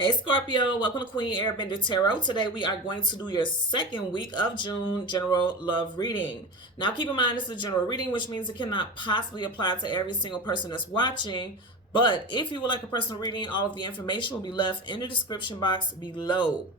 Hey Scorpio, welcome to Queen Airbender Tarot. Today we are going to do your second week of June general love reading. Now keep in mind this is a general reading, which means it cannot possibly apply to every single person that's watching. But if you would like a personal reading, all of the information will be left in the description box below.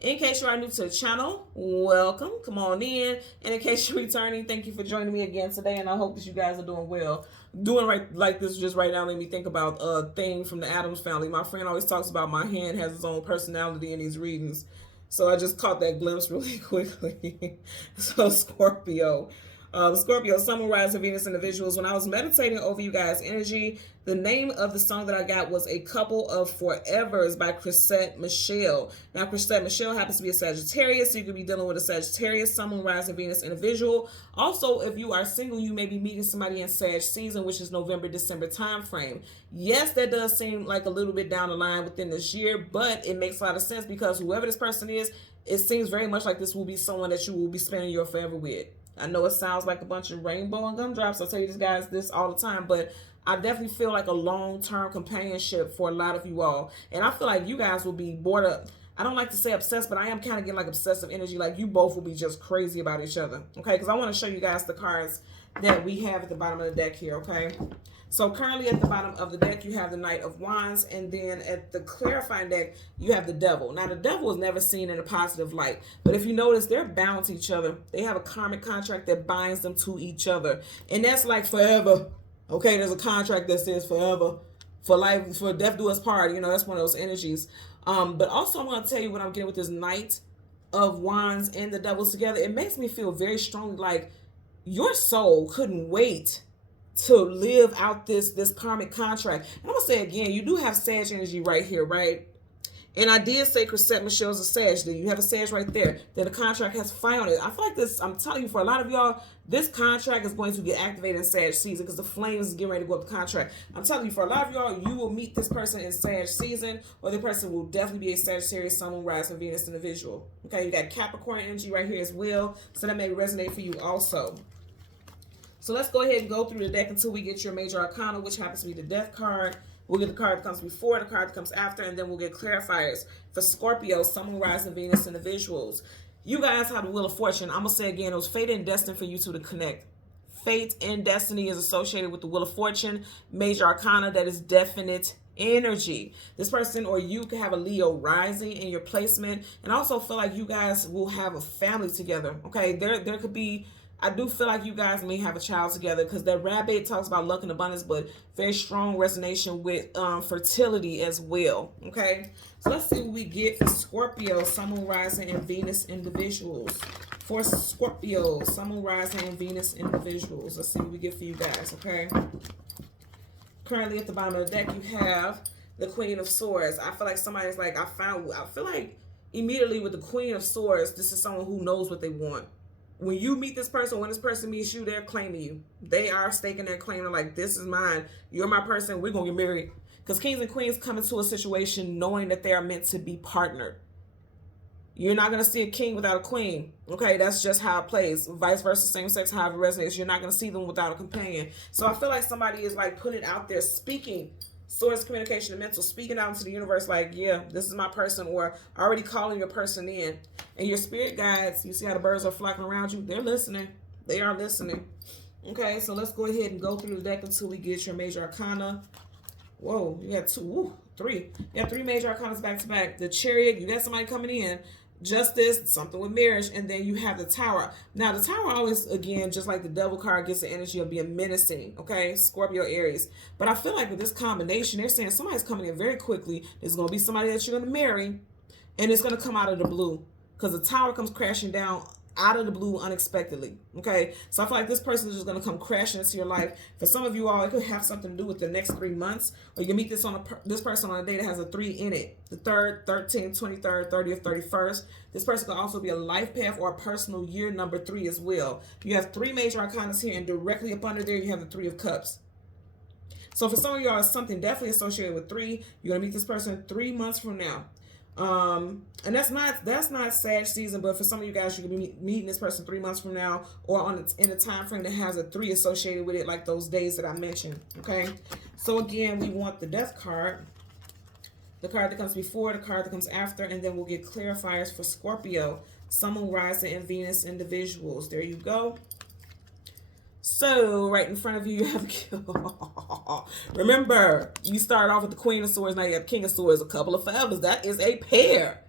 In case you are new to the channel, welcome. Come on in. And in case you're returning, thank you for joining me again today. And I hope that you guys are doing well. Doing right like this just right now made me think about a thing from the Addams family. My friend always talks about my hand has its own personality in these readings. So I just caught that glimpse really quickly. So Scorpio. Scorpio, Sun, Moon, Rising, Venus individuals. When I was meditating over you guys' energy, the name of the song that I got was A Couple of Forevers by Chrisette Michele. Now, Chrisette Michele happens to be a Sagittarius, so you could be dealing with a Sagittarius, Sun, Moon, Rising, Venus individual. Also, if you are single, you may be meeting somebody in Sag season, which is November, December time frame. Yes, that does seem like a little bit down the line within this year, but it makes a lot of sense because whoever this person is, it seems very much like this will be someone that you will be spending your forever with. I know it sounds like a bunch of rainbow and gumdrops. I tell you guys this all the time, but I definitely feel like a long-term companionship for a lot of you all. And I feel like you guys will be bored of, I don't like to say obsessed, but I am kind of getting like obsessive energy. Like you both will be just crazy about each other. Okay, because I want to show you guys the cards that we have at the bottom of the deck here, okay? So currently at the bottom of the deck, you have the Knight of Wands, and then at the clarifying deck, you have the Devil. Now, the Devil is never seen in a positive light, but if you notice, they're bound to each other. They have a karmic contract that binds them to each other, and that's like forever. Okay, there's a contract that says forever, for life, for death do us part. You know, that's one of those energies. But also, I'm going to tell you what I'm getting with this Knight of Wands and the Devils together. It makes me feel very strongly like your soul couldn't wait to live out this karmic contract. And I'm gonna say again, you do have Sag energy right here, right? And I did say Chrisette Michelle's a Sag. You have a Sag right there. Then the contract has fire on it. I feel like this, I'm telling you, for a lot of y'all, this contract is going to get activated in Sag season because the flames is getting ready to go up the contract. I'm telling you, for a lot of y'all, you will meet this person in Sag season, or the person will definitely be a Sagittarius, Sun, Moon, Rising, Venus individual. Okay, you got Capricorn energy right here as well, so that may resonate for you also. So let's go ahead and go through the deck until we get your major arcana, which happens to be the Death card. We'll get the card that comes before, the card that comes after, and then we'll get clarifiers for Scorpio, Sun, Moon, Rising, Venus individuals. You guys have the Wheel of Fortune. I'm going to say again, it was fate and destiny for you two to connect. Fate and destiny is associated with the Wheel of Fortune. Major arcana, that is definite energy. This person or you could have a Leo rising in your placement, and I also feel like you guys will have a family together. Okay, there could be, I do feel like you guys may have a child together because that rabbit talks about luck and abundance, but very strong resonance with fertility as well. Okay, so let's see what we get for Scorpio, Sun, Moon, Rising, and Venus individuals. For Scorpio, Sun, Moon, Rising, and Venus individuals. Let's see what we get for you guys, okay? Currently at the bottom of the deck, you have the Queen of Swords. I feel like somebody's like, I feel like immediately with the Queen of Swords, this is someone who knows what they want. When you meet this person, when this person meets you, they're claiming you. They are staking their claim. They're like, this is mine. You're my person. We're going to get married. Because kings and queens come into a situation knowing that they are meant to be partnered. You're not going to see a king without a queen. Okay, that's just how it plays. Vice versa, same sex, however it resonates. You're not going to see them without a companion. So I feel like somebody is like putting it out there, speaking. Source, communication, and mental, speaking out into the universe like, yeah, this is my person, or already calling your person in. And your spirit guides, you see how the birds are flocking around you? They're listening. They are listening. Okay, so let's go ahead and go through the deck until we get your major arcana. Whoa, you got three. You have three major arcanas back to back. The Chariot, you got somebody coming in. Justice, something with marriage, and then you have the Tower. Now, the Tower always, again, just like the Devil card, gets the energy of being menacing, okay? Scorpio, Aries. But I feel like with this combination, they're saying somebody's coming in very quickly. There's going to be somebody that you're going to marry, and it's going to come out of the blue because the Tower comes crashing down out of the blue unexpectedly, okay? So I feel like this person is just going to come crashing into your life. For some of you all, it could have something to do with the next 3 months, or you can meet this person on a day that has a 3 in it. The 3rd, 13th, 23rd, 30th, 31st. This person can also be a life path or a personal year number 3 as well. You have 3 major arcanas here, and directly up under there, you have the 3 of Cups. So for some of y'all, it's something definitely associated with 3. You're going to meet this person 3 months from now. And that's not Sag season, but for some of you guys, you can be meeting this person 3 months from now, or in a time frame that has a 3 associated with it, like those days that I mentioned. Okay, so again, we want the Death card, the card that comes before, the card that comes after, and then we'll get clarifiers for Scorpio, Sun, Moon, Rising, and Venus individuals. There you go. So, right in front of you, you have remember, you started off with the Queen of Swords, now you have King of Swords, a couple of forevers. That is a pair.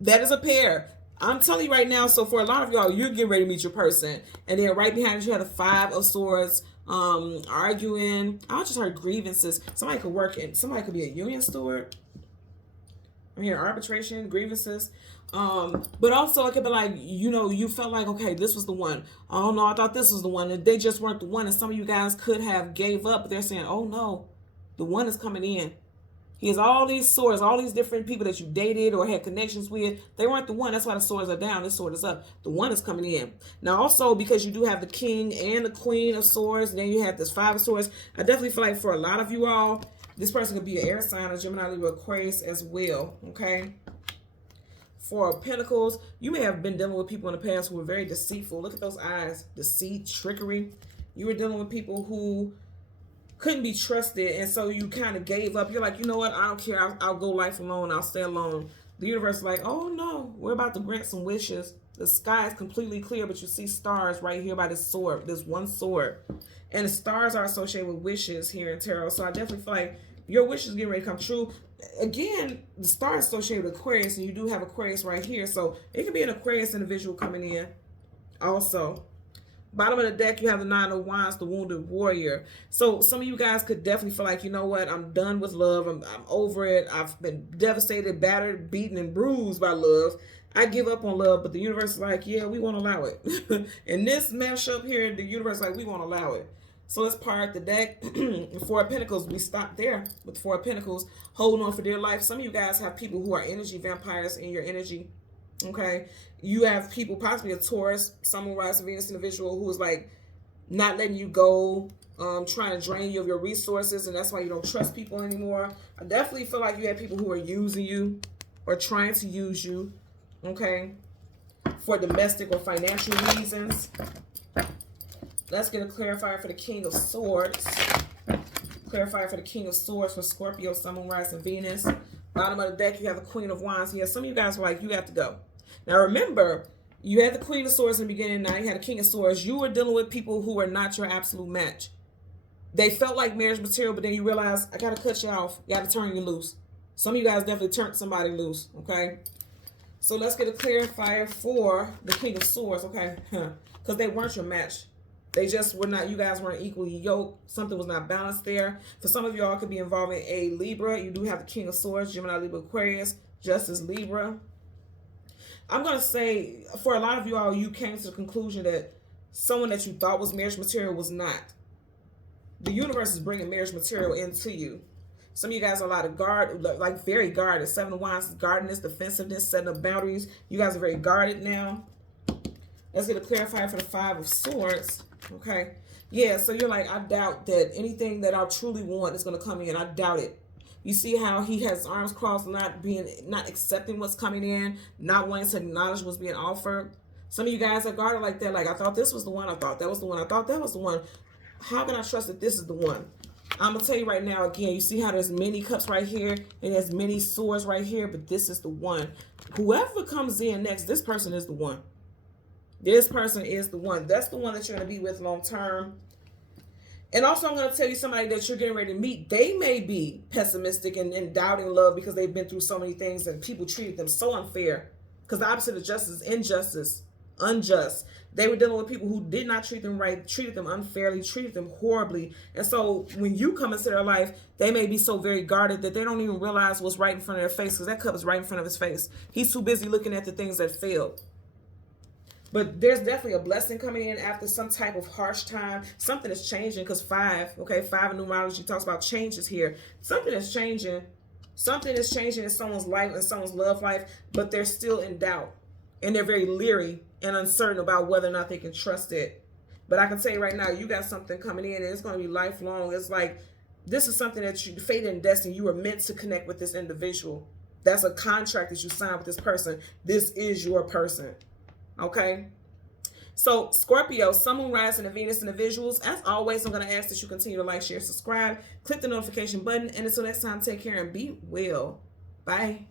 That is a pair. I'm telling you right now, so for a lot of y'all, you're getting ready to meet your person. And then right behind you have the Five of Swords, arguing. I just heard grievances. Somebody could work in, somebody could be a union steward. I'm hearing arbitration, grievances. But also it could be like, you know, you felt like, okay, this was the one. Oh no, I thought this was the one. And they just weren't the one. And some of you guys could have gave up, but they're saying, oh no, the one is coming in. He has all these swords, all these different people that you dated or had connections with. They weren't the one. That's why the swords are down. This sword is up. The one is coming in. Now also, because you do have the King and the Queen of Swords, and then you have this Five of Swords, I definitely feel like for a lot of you all, this person could be an air sign, a Gemini, Libra, Aquarius as well, okay? Four of Pentacles, you may have been dealing with people in the past who were very deceitful. Look at those eyes. Deceit, trickery. You were dealing with people who couldn't be trusted, and so you kind of gave up. You're like, you know what? I don't care. I'll go life alone. I'll stay alone. The universe is like, oh no, we're about to grant some wishes. The sky is completely clear, but you see stars right here by this sword, this one sword. And the stars are associated with wishes here in tarot. So I definitely feel like your wishes getting ready to come true. Again, the star is associated with Aquarius, and you do have Aquarius right here. So it could be an Aquarius individual coming in also. Bottom of the deck, you have the Nine of Wands, the Wounded Warrior. So some of you guys could definitely feel like, you know what, I'm done with love. I'm over it. I've been devastated, battered, beaten, and bruised by love. I give up on love, but the universe is like, yeah, we won't allow it. In this mashup here, the universe is like, we won't allow it. So let's part the deck. Four of Pentacles, we stopped there with Four of Pentacles, holding on for dear life. Some of you guys have people who are energy vampires in your energy. Okay, you have people, possibly a Taurus, Sun, Moon, Rising, Venus individual who is like not letting you go, trying to drain you of your resources, and that's why you don't trust people anymore. I definitely feel like you have people who are using you or trying to use you, okay, for domestic or financial reasons. Let's get a clarifier for the King of Swords. Clarifier for the King of Swords for Scorpio, Sun, Moon, Rising, Venus. Bottom of the deck, you have the Queen of Wands here. Some of you guys are like, you have to go. Now remember, you had the Queen of Swords in the beginning. Now you had the King of Swords. You were dealing with people who were not your absolute match. They felt like marriage material, but then you realize, I got to cut you off. You got to turn you loose. Some of you guys definitely turned somebody loose, okay? So let's get a clarifier for the King of Swords, okay? Because they weren't your match. They just were not, you guys weren't equally yoked. Something was not balanced there. For some of y'all, it could be involving a Libra. You do have the King of Swords, Gemini, Libra, Aquarius, Justice, Libra. I'm going to say, for a lot of you all, you came to the conclusion that someone that you thought was marriage material was not. The universe is bringing marriage material into you. Some of you guys are a lot of guard, like very guarded. Seven of Wands, guardedness, defensiveness, setting up boundaries. You guys are very guarded now. Let's get a clarifier for the Five of Swords. Okay. Yeah, so you're like, I doubt that anything that I truly want is going to come in. I doubt it. You see how he has arms crossed, not accepting what's coming in, not wanting to acknowledge what's being offered. Some of you guys are guarded like that. Like, I thought this was the one. I thought that was the one. I thought that was the one. How can I trust that this is the one? I'm going to tell you right now, again, you see how there's many cups right here and there's many swords right here, but this is the one. Whoever comes in next, this person is the one. This person is the one. That's the one that you're going to be with long term. And also, I'm going to tell you somebody that you're getting ready to meet. They may be pessimistic and doubting love because they've been through so many things and people treated them so unfair. Because the opposite of justice is injustice, unjust. They were dealing with people who did not treat them right, treated them unfairly, treated them horribly. And so when you come into their life, they may be so very guarded that they don't even realize what's right in front of their face, because that cup is right in front of his face. He's too busy looking at the things that failed. But there's definitely a blessing coming in after some type of harsh time. Something is changing, because five in numerology talks about changes here. Something is changing. Something is changing in someone's life, in someone's love life, but they're still in doubt. And they're very leery and uncertain about whether or not they can trust it. But I can tell you right now, you got something coming in, and it's going to be lifelong. It's like, this is something that you, fate and destiny, you were meant to connect with this individual. That's a contract that you signed with this person. This is your person. Okay? So, Scorpio, Sun, Moon, Rising, and Venus individuals, as always, I'm going to ask that you continue to like, share, subscribe, click the notification button, and until next time, take care and be well. Bye.